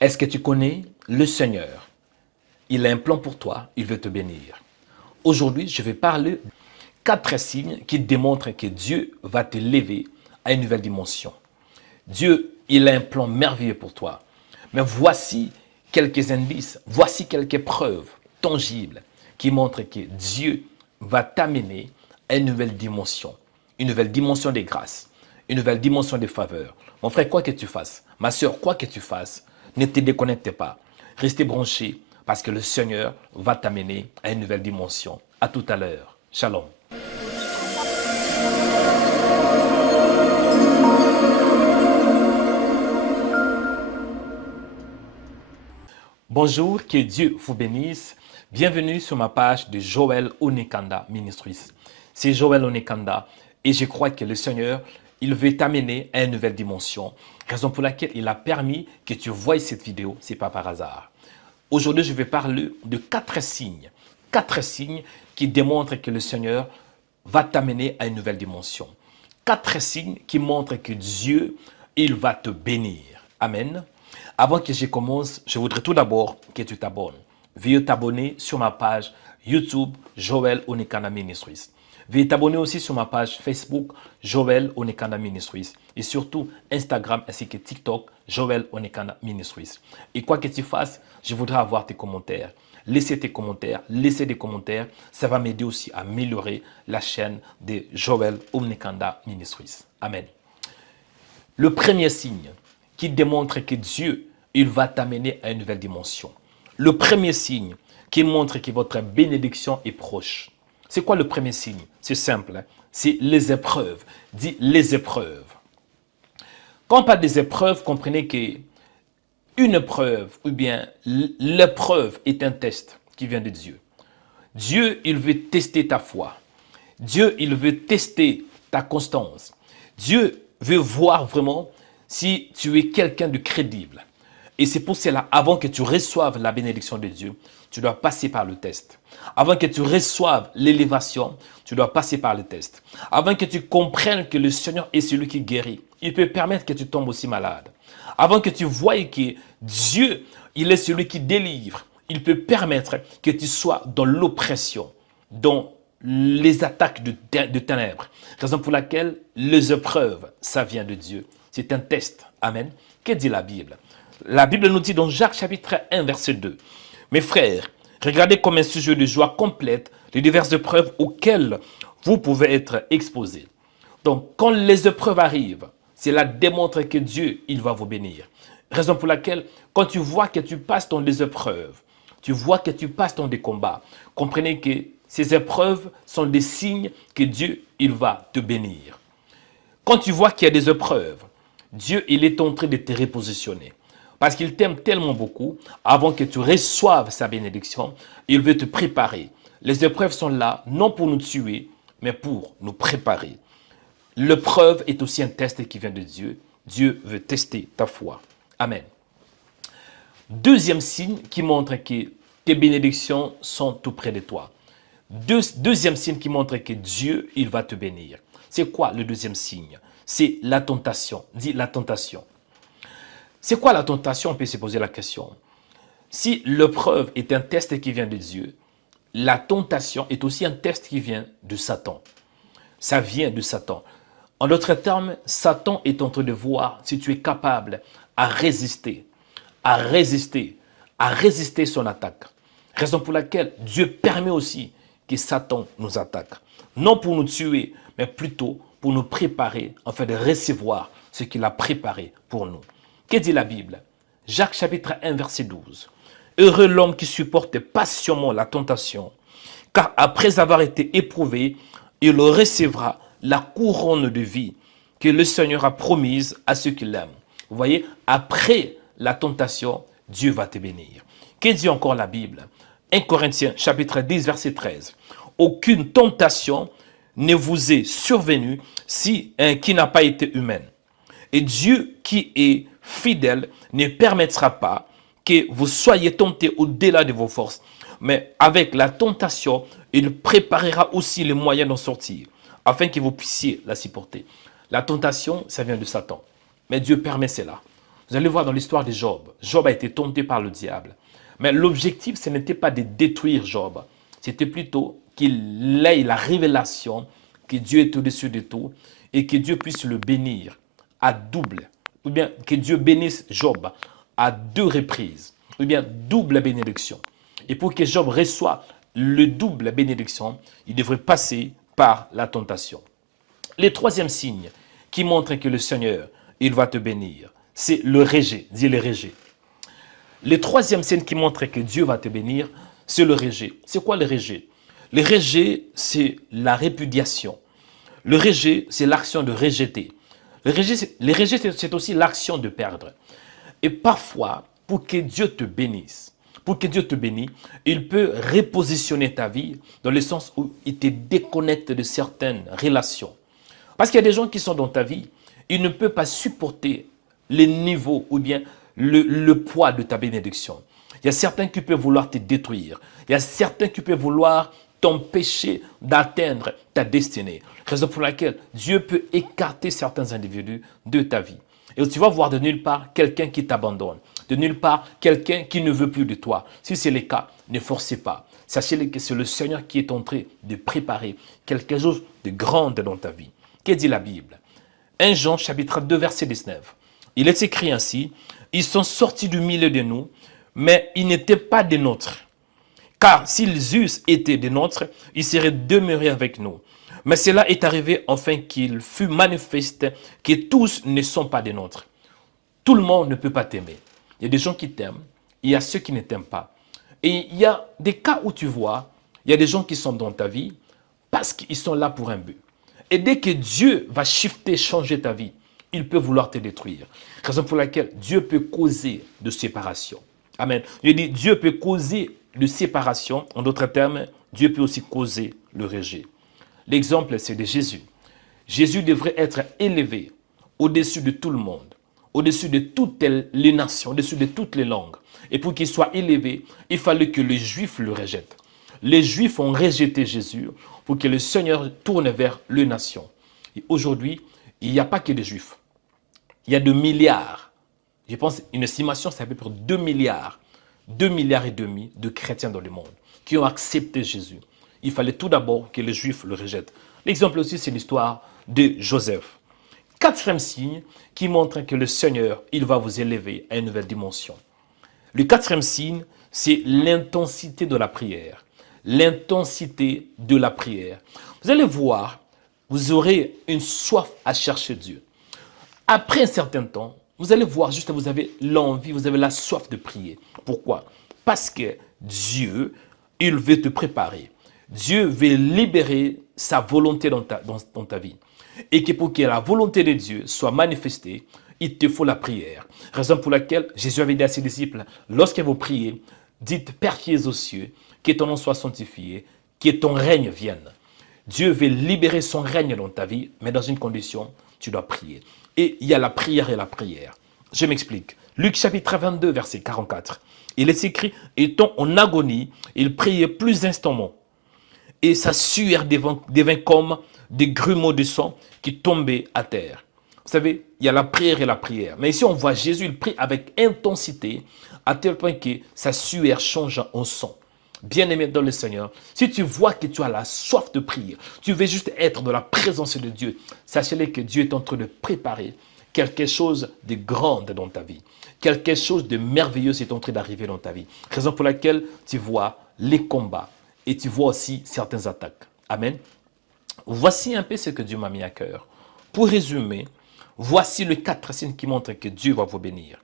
Est-ce que tu connais le Seigneur? Il a un plan pour toi, il veut te bénir. Aujourd'hui, je vais parler de 4 signes qui démontrent que Dieu va te lever à une nouvelle dimension. Dieu, il a un plan merveilleux pour toi. Mais voici quelques indices, voici quelques preuves tangibles qui montrent que Dieu va t'amener à une nouvelle dimension des grâces, une nouvelle dimension des faveurs. Mon frère, quoi que tu fasses, ma soeur, quoi que tu fasses, ne te déconnecte pas. Restez branchés parce que le Seigneur va t'amener à une nouvelle dimension. À tout à l'heure. Shalom. Bonjour, que Dieu vous bénisse. Bienvenue sur ma page de Joël Onekanda Ministries. C'est Joël Onekanda et je crois que le Seigneur, il veut t'amener à une nouvelle dimension. Raison pour laquelle il a permis que tu voies cette vidéo, ce n'est pas par hasard. Aujourd'hui, je vais parler de 4 signes. 4 signes qui démontrent que le Seigneur va t'amener à une nouvelle dimension. 4 signes qui montrent que Dieu, il va te bénir. Amen. Avant que je commence, je voudrais tout d'abord que tu t'abonnes. Veuillez t'abonner sur ma page YouTube Joël Onekanda Ministries. Veuillez t'abonner aussi sur ma page Facebook Joël Onekanda Ministries. Et surtout Instagram ainsi que TikTok Joël Onekanda Ministries. Et quoi que tu fasses, je voudrais avoir tes commentaires. Laissez tes commentaires, laissez des commentaires. Ça va m'aider aussi à améliorer la chaîne de Joël Onekanda Ministries. Amen. Le premier signe qui démontre que Dieu, il va t'amener à une nouvelle dimension. Le premier signe qui montre que votre bénédiction est proche. C'est quoi le premier signe? C'est simple, hein? C'est les épreuves. Dis les épreuves. Quand on parle des épreuves, comprenez que une épreuve ou bien l'épreuve est un test qui vient de Dieu. Dieu, il veut tester ta foi. Dieu, il veut tester ta constance. Dieu veut voir vraiment si tu es quelqu'un de crédible. Et c'est pour cela, avant que tu reçoives la bénédiction de Dieu, tu dois passer par le test. Avant que tu reçoives l'élévation, tu dois passer par le test. Avant que tu comprennes que le Seigneur est celui qui guérit, il peut permettre que tu tombes aussi malade. Avant que tu voies que Dieu, il est celui qui délivre, il peut permettre que tu sois dans l'oppression, dans les attaques de ténèbres. Raison pour laquelle les épreuves, ça vient de Dieu. C'est un test. Amen. Que dit la Bible? La Bible nous dit dans Jacques chapitre 1, verset 2. Mes frères, regardez comme un sujet de joie complète les diverses épreuves auxquelles vous pouvez être exposés. Donc, quand les épreuves arrivent, cela démontre que Dieu, il va vous bénir. Raison pour laquelle, quand tu vois que tu passes dans des épreuves, tu vois que tu passes dans des combats, comprenez que ces épreuves sont des signes que Dieu, il va te bénir. Quand tu vois qu'il y a des épreuves, Dieu, il est en train de te repositionner. Parce qu'il t'aime tellement beaucoup, avant que tu reçoives sa bénédiction, il veut te préparer. Les épreuves sont là, non pour nous tuer, mais pour nous préparer. L'épreuve est aussi un test qui vient de Dieu. Dieu veut tester ta foi. Amen. Deuxième signe qui montre que tes bénédictions sont tout près de toi. Deuxième signe qui montre que Dieu, il va te bénir. C'est quoi le deuxième signe? C'est la tentation. Dis la tentation. C'est quoi la tentation? On peut se poser la question. Si l'épreuve est un test qui vient de Dieu, la tentation est aussi un test qui vient de Satan. Ça vient de Satan. En d'autres termes, Satan est en train de voir si tu es capable à résister, à résister, à résister son attaque. Raison pour laquelle Dieu permet aussi que Satan nous attaque. Non pour nous tuer, mais plutôt pour nous préparer, afin de recevoir ce qu'il a préparé pour nous. Que dit la Bible? Jacques chapitre 1, verset 12. Heureux l'homme qui supporte patiemment la tentation, car après avoir été éprouvé, il recevra la couronne de vie que le Seigneur a promise à ceux qui l'aiment. Vous voyez, après la tentation, Dieu va te bénir. Que dit encore la Bible? 1 Corinthiens chapitre 10, verset 13. Aucune tentation ne vous est survenue qui n'a pas été humaine. Et Dieu qui est fidèle ne permettra pas que vous soyez tentés au-delà de vos forces. Mais avec la tentation, il préparera aussi les moyens d'en sortir, afin que vous puissiez la supporter. La tentation, ça vient de Satan. Mais Dieu permet cela. Vous allez voir dans l'histoire de Job. Job a été tenté par le diable. Mais l'objectif, ce n'était pas de détruire Job. C'était plutôt qu'il ait la révélation que Dieu est au-dessus de tout et que Dieu puisse le bénir à double. Ou bien que Dieu bénisse Job à 2 reprises. Ou bien double bénédiction. Et pour que Job reçoive le double bénédiction, il devrait passer par la tentation. Le troisième signe qui montre que le Seigneur, il va te bénir, c'est le rejet. Dis le rejet. Le troisième signe qui montre que Dieu va te bénir, c'est le rejet. C'est quoi le rejet? Le rejet, c'est la répudiation. Le rejet, c'est l'action de rejeter. Le rejet, c'est aussi l'action de perdre. Et parfois, pour que Dieu te bénisse, il peut repositionner ta vie dans le sens où il te déconnecte de certaines relations. Parce qu'il y a des gens qui sont dans ta vie, ils ne peuvent pas supporter les niveaux ou bien le poids de ta bénédiction. Il y a certains qui peuvent vouloir te détruire. Il y a certains qui peuvent vouloir t'empêcher d'atteindre ta destinée. Raison pour laquelle Dieu peut écarter certains individus de ta vie. Et tu vas voir de nulle part quelqu'un qui t'abandonne. De nulle part quelqu'un qui ne veut plus de toi. Si c'est le cas, ne forcez pas. Sachez que c'est le Seigneur qui est en train de préparer quelque chose de grand dans ta vie. Que dit la Bible? 1 Jean chapitre 2 verset 19. Il est écrit ainsi, « Ils sont sortis du milieu de nous, mais ils n'étaient pas des nôtres. Car s'ils eussent été des nôtres, ils seraient demeurés avec nous. Mais cela est arrivé afin qu'il fût manifeste que tous ne sont pas des nôtres. » Tout le monde ne peut pas t'aimer. Il y a des gens qui t'aiment, il y a ceux qui ne t'aiment pas. Et il y a des cas où tu vois, il y a des gens qui sont dans ta vie parce qu'ils sont là pour un but. Et dès que Dieu va shifter, changer ta vie, il peut vouloir te détruire. Raison pour laquelle Dieu peut causer de séparation. Amen. Je dis, Dieu peut causer de séparation. En d'autres termes, Dieu peut aussi causer le rejet. L'exemple, c'est de Jésus. Jésus devrait être élevé au-dessus de tout le monde, au-dessus de toutes les nations, au-dessus de toutes les langues. Et pour qu'il soit élevé, il fallait que les Juifs le rejettent. Les Juifs ont rejeté Jésus pour que le Seigneur tourne vers les nations. Et aujourd'hui, il n'y a pas que des Juifs. Il y a 2 milliards. Je pense une estimation, c'est à peu près 2 milliards. 2 milliards et demi de chrétiens dans le monde qui ont accepté Jésus. Il fallait tout d'abord que les Juifs le rejettent. L'exemple aussi, c'est l'histoire de Joseph. 4e signe qui montre que le Seigneur, il va vous élever à une nouvelle dimension. Le 4e signe, c'est l'intensité de la prière. L'intensité de la prière. Vous allez voir, vous aurez une soif à chercher Dieu. Après un certain temps, vous allez voir, juste vous avez l'envie, vous avez la soif de prier. Pourquoi? Parce que Dieu, il veut te préparer. Dieu veut libérer sa volonté dans ta vie. Et que pour que la volonté de Dieu soit manifestée, il te faut la prière. Raison pour laquelle Jésus avait dit à ses disciples, lorsque vous priez, dites, Père qui es aux cieux, que ton nom soit sanctifié, que ton règne vienne. Dieu veut libérer son règne dans ta vie, mais dans une condition, tu dois prier. Et il y a la prière et la prière. Je m'explique. Luc chapitre 22, verset 44. Il est écrit, étant en agonie, il priait plus instamment. Et sa sueur devint comme des grumeaux de sang qui tombaient à terre. Vous savez, il y a la prière et la prière. Mais ici, on voit Jésus, il prie avec intensité, à tel point que sa sueur change en sang. Bien-aimé dans le Seigneur, si tu vois que tu as la soif de prier, tu veux juste être dans la présence de Dieu, sachez-le que Dieu est en train de préparer quelque chose de grand dans ta vie. Quelque chose de merveilleux est en train d'arriver dans ta vie. Raison pour laquelle tu vois les combats et tu vois aussi certaines attaques. Amen. Voici un peu ce que Dieu m'a mis à cœur. Pour résumer, voici les 4 signes qui montrent que Dieu va vous bénir.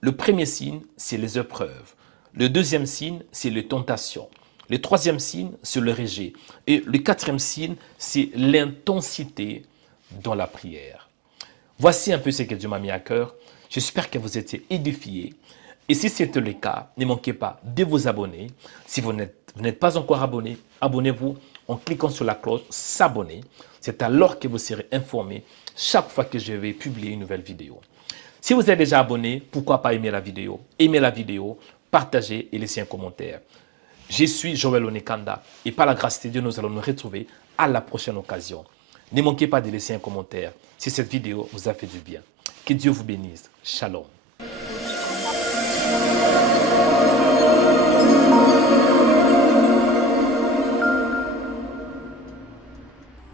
Le premier signe, c'est les épreuves. Le deuxième signe, c'est les tentations. Le troisième signe, c'est le rejet. Et le 4e signe, c'est l'intensité dans la prière. Voici un peu ce que Dieu m'a mis à cœur. J'espère que vous étiez édifiés. Et si c'est le cas, ne manquez pas de vous abonner. Si vous n'êtes pas encore abonné, abonnez-vous en cliquant sur la cloche « S'abonner ». C'est alors que vous serez informé chaque fois que je vais publier une nouvelle vidéo. Si vous êtes déjà abonné, pourquoi pas aimer la vidéo? Aimez la vidéo, partagez et laissez un commentaire. Je suis Joël Onekanda et par la grâce de Dieu, nous allons nous retrouver à la prochaine occasion. Ne manquez pas de laisser un commentaire si cette vidéo vous a fait du bien. Que Dieu vous bénisse. Shalom.